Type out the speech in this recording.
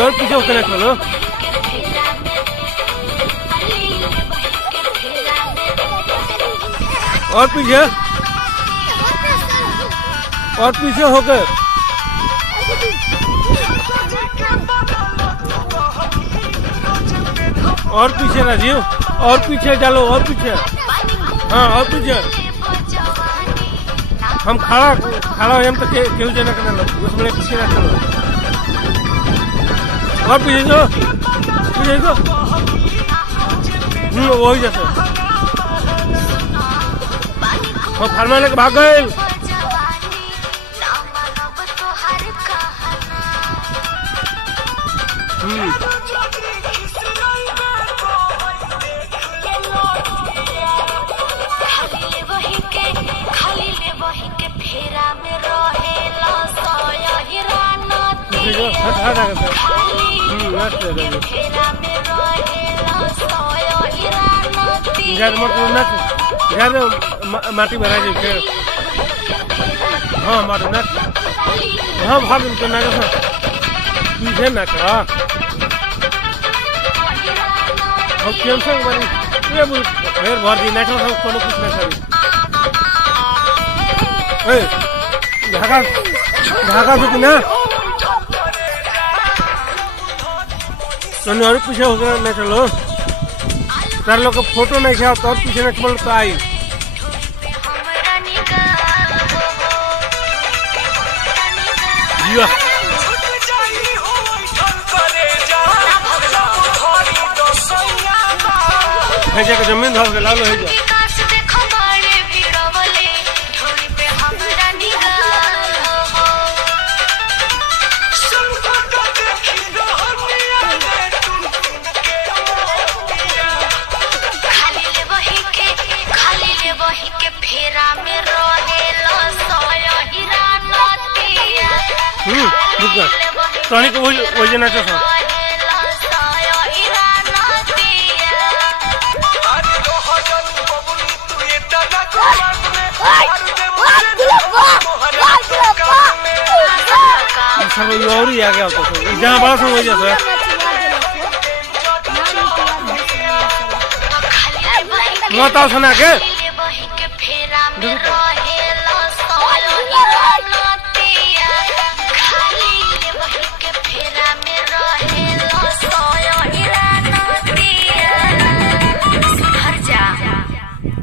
और पीछे होकर ना चलो और पीछे होकर और पीछे राजीव और पीछे डालो और पीछे हाँ और पीछे हम खड़ा हो हम तो क्यों जाना करना लो उसमें पीछे ना चलो और पीछे जो वही जैसे फरमाने के भाग गए माटी भरा फिर हाँ माटी ना हाँ भाग ना पीछे ना का फिर भर दी ना कोनो कुछ ना करी ढाका दो ना और पीछे होकर ना चलो तार लोग का फोटो नहीं खिया तो पीछे ना चलो तो आई के जमीन धर के लालो है टॉनी को वही ना चाहता और ही आ गया होता जहाँ बड़ा सा वही जैसा मत आओ सुना के